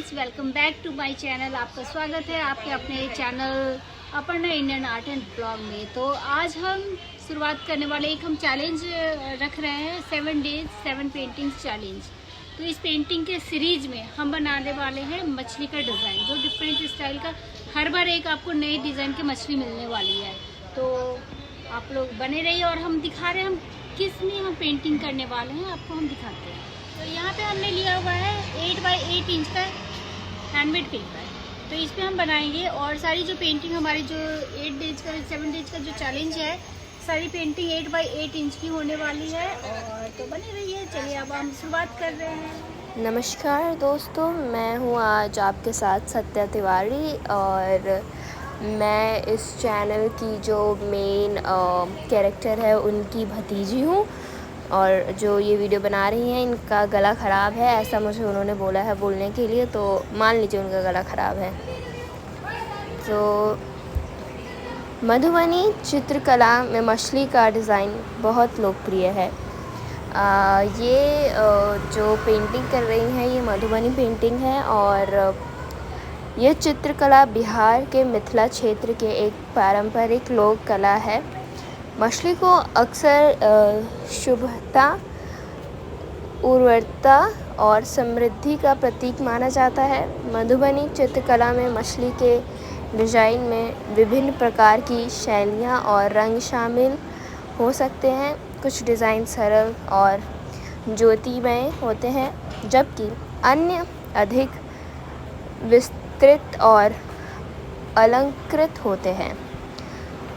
Friends, welcome back to my channel. आपका स्वागत है आपके अपने channel Aparna Indian art and blog में। तो आज हम शुरुआत करने वाले एक हम चैलेंज रख रहे हैं 7 डेज 7 पेंटिंग्स चैलेंज। तो इस पेंटिंग के सीरीज में हम बनाने वाले हैं मछली का डिज़ाइन, जो डिफरेंट स्टाइल का हर बार एक आपको नई डिज़ाइन की मछली मिलने वाली है। तो आप लोग बने रहिए और हम दिखा रहे हैं हम किस में हम पेंटिंग करने वाले हैं, आपको हम दिखाते हैं। तो यहाँ पे हमने लिया हुआ है 8 बाई 8 इंच का हैंडमेड पेपर। तो इस पे हम बनाएंगे और सारी जो पेंटिंग हमारी जो 8 डेज का 7 डेज का जो चैलेंज है, सारी पेंटिंग 8 बाई 8 इंच की होने वाली है। और तो बनी रही है। चलिए अब हम शुरुआत कर रहे हैं। नमस्कार दोस्तों, मैं हूँ आज आपके साथ सत्या तिवारी और मैं इस चैनल की जो मेन कैरेक्टर है उनकी भतीजी हूँ। और जो ये वीडियो बना रही हैं इनका गला ख़राब है, ऐसा मुझे उन्होंने बोला है बोलने के लिए, तो मान लीजिए उनका गला ख़राब है। तो मधुबनी चित्रकला में मछली का डिज़ाइन बहुत लोकप्रिय है। जो पेंटिंग कर रही हैं ये मधुबनी पेंटिंग है और ये चित्रकला बिहार के मिथिला क्षेत्र के एक पारंपरिक लोक कला है। मछली को अक्सर शुभता, उर्वरता और समृद्धि का प्रतीक माना जाता है। मधुबनी चित्रकला में मछली के डिज़ाइन में विभिन्न प्रकार की शैलियाँ और रंग शामिल हो सकते हैं। कुछ डिज़ाइन सरल और ज्योतिमय होते हैं, जबकि अन्य अधिक विस्तृत और अलंकृत होते हैं।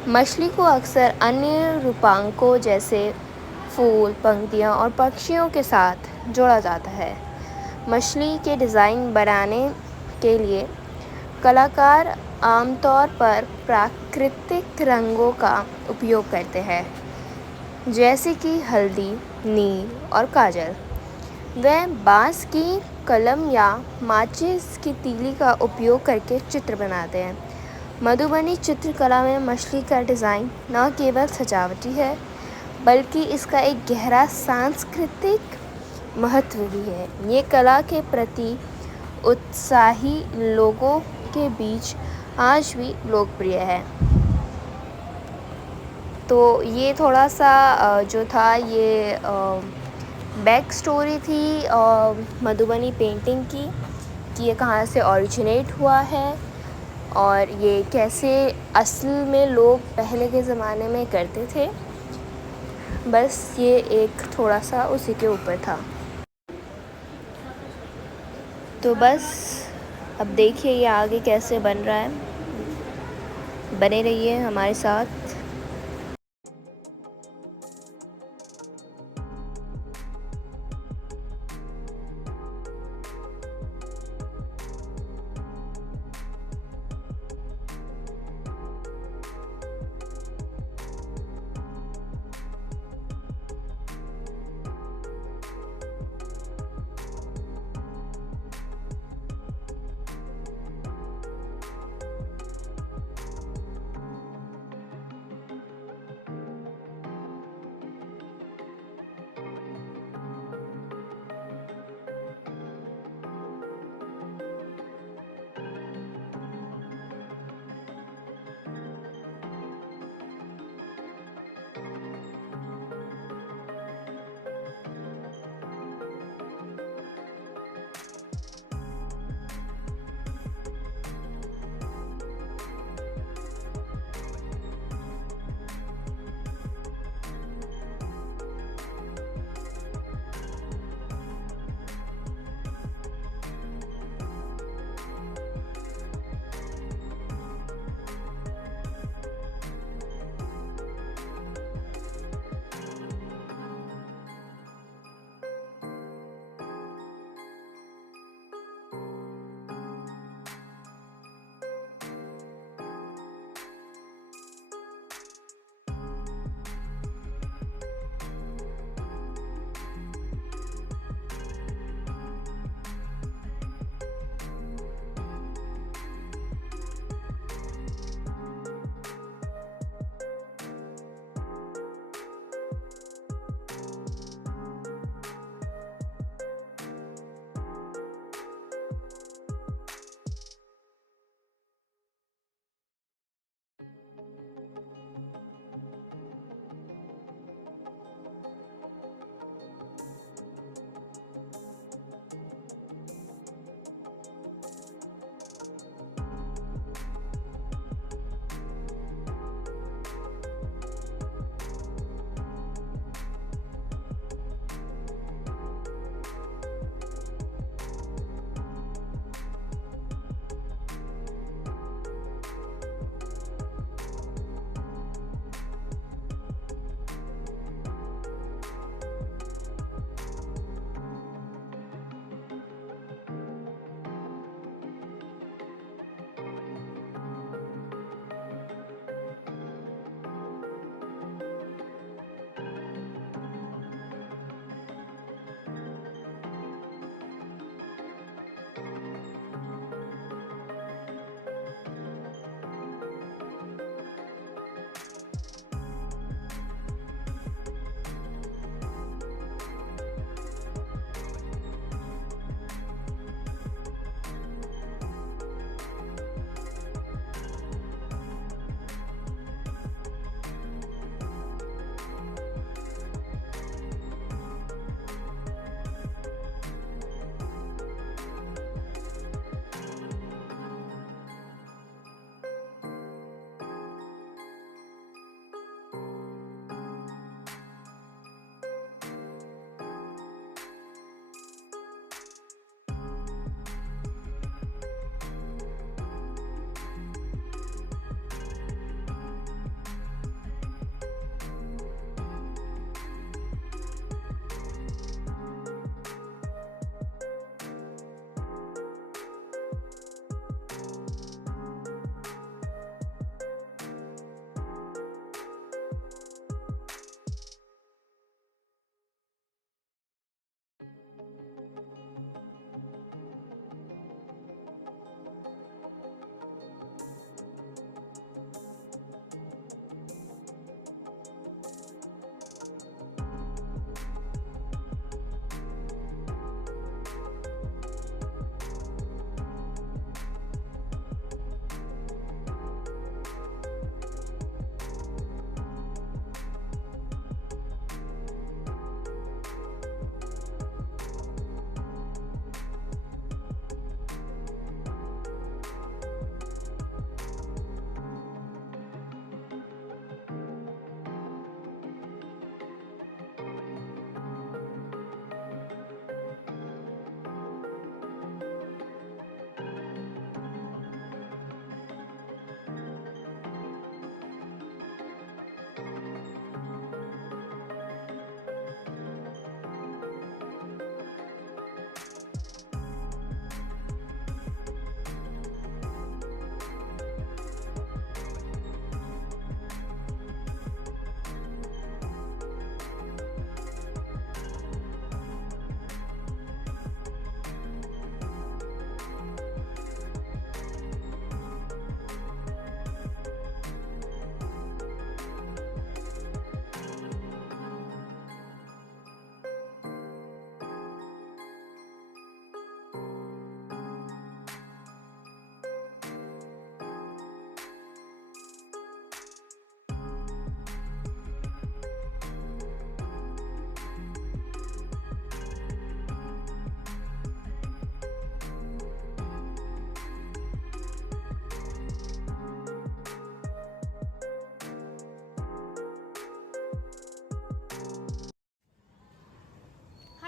मछली को अक्सर अन्य रूपांकों जैसे फूल, पंक्तियाँ और पक्षियों के साथ जोड़ा जाता है। मछली के डिज़ाइन बनाने के लिए कलाकार आमतौर पर प्राकृतिक रंगों का उपयोग करते हैं, जैसे कि हल्दी, नील और काजल। वे बाँस की कलम या माचिस की तीली का उपयोग करके चित्र बनाते हैं। मधुबनी चित्रकला में मछली का डिज़ाइन न केवल सजावटी है, बल्कि इसका एक गहरा सांस्कृतिक महत्व भी है। ये कला के प्रति उत्साही लोगों के बीच आज भी लोकप्रिय है। तो ये थोड़ा सा जो था ये बैक स्टोरी थी मधुबनी पेंटिंग की, कि ये कहाँ से ओरिजिनेट हुआ है और ये कैसे असल में लोग पहले के ज़माने में करते थे। बस ये एक थोड़ा सा उसी के ऊपर था। तो बस अब देखिए ये आगे कैसे बन रहा है। बने रहिए हमारे साथ।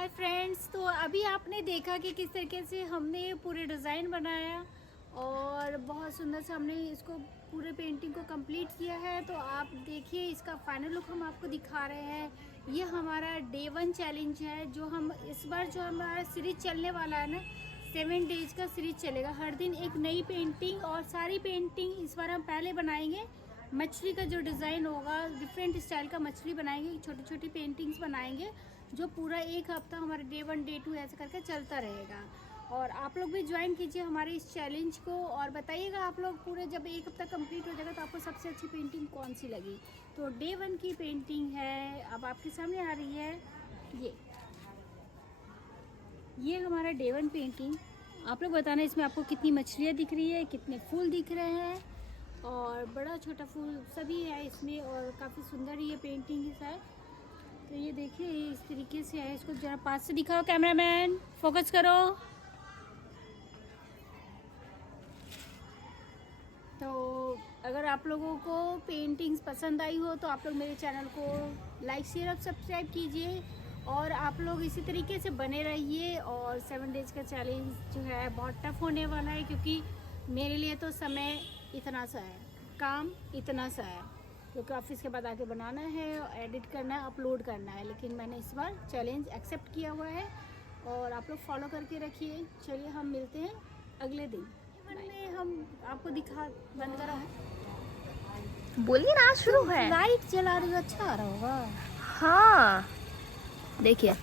हाय फ्रेंड्स, तो अभी आपने देखा कि किस तरीके से हमने पूरे डिज़ाइन बनाया और बहुत सुंदर से हमने इसको पूरे पेंटिंग को कंप्लीट किया है। तो आप देखिए इसका फाइनल लुक हम आपको दिखा रहे हैं। ये हमारा डे 1 चैलेंज है जो हम इस बार जो हमारा सीरीज चलने वाला है ना, 7 डेज का सीरीज चलेगा। हर दिन एक नई पेंटिंग और सारी पेंटिंग इस बार हम पहले बनाएंगे। मछली का जो डिज़ाइन होगा, डिफरेंट स्टाइल का मछली बनाएंगे, छोटी छोटी पेंटिंग्स बनाएंगे जो पूरा एक हफ्ता हमारे डे 1 डे 2 ऐसे करके चलता रहेगा। और आप लोग भी ज्वाइन कीजिए हमारे इस चैलेंज को और बताइएगा आप लोग पूरे जब एक हफ्ता कंप्लीट हो जाएगा तो आपको सबसे अच्छी पेंटिंग कौन सी लगी। तो डे 1 की पेंटिंग है, अब आपके सामने आ रही है। ये हमारा डे 1 पेंटिंग। आप लोग बताना इसमें आपको कितनी मछलियाँ दिख रही है, कितने फूल दिख रहे हैं और बड़ा छोटा फूल सभी है इसमें और काफ़ी सुंदर ये पेंटिंग है शायद। तो ये देखिए इस तरीके से है। इसको जरा पास से दिखाओ, कैमरामैन फोकस करो। तो अगर आप लोगों को पेंटिंग्स पसंद आई हो तो आप लोग मेरे चैनल को लाइक शेयर और सब्सक्राइब कीजिए और आप लोग इसी तरीके से बने रहिए। और 7 डेज का चैलेंज जो है बहुत टफ होने वाला है क्योंकि मेरे लिए तो समय इतना सा है, काम इतना सा है क्योंकि ऑफिस के बाद आके बनाना है, एडिट करना है, अपलोड करना है। लेकिन मैंने इस बार चैलेंज एक्सेप्ट किया हुआ है और आप लोग फॉलो करके रखिए। चलिए हम मिलते हैं अगले दिन में। हम आपको दिखा, बंद करा है, बोलिए ना, शुरू है। लाइट जला रही हो, अच्छा आ रहा होगा। हाँ देखिए।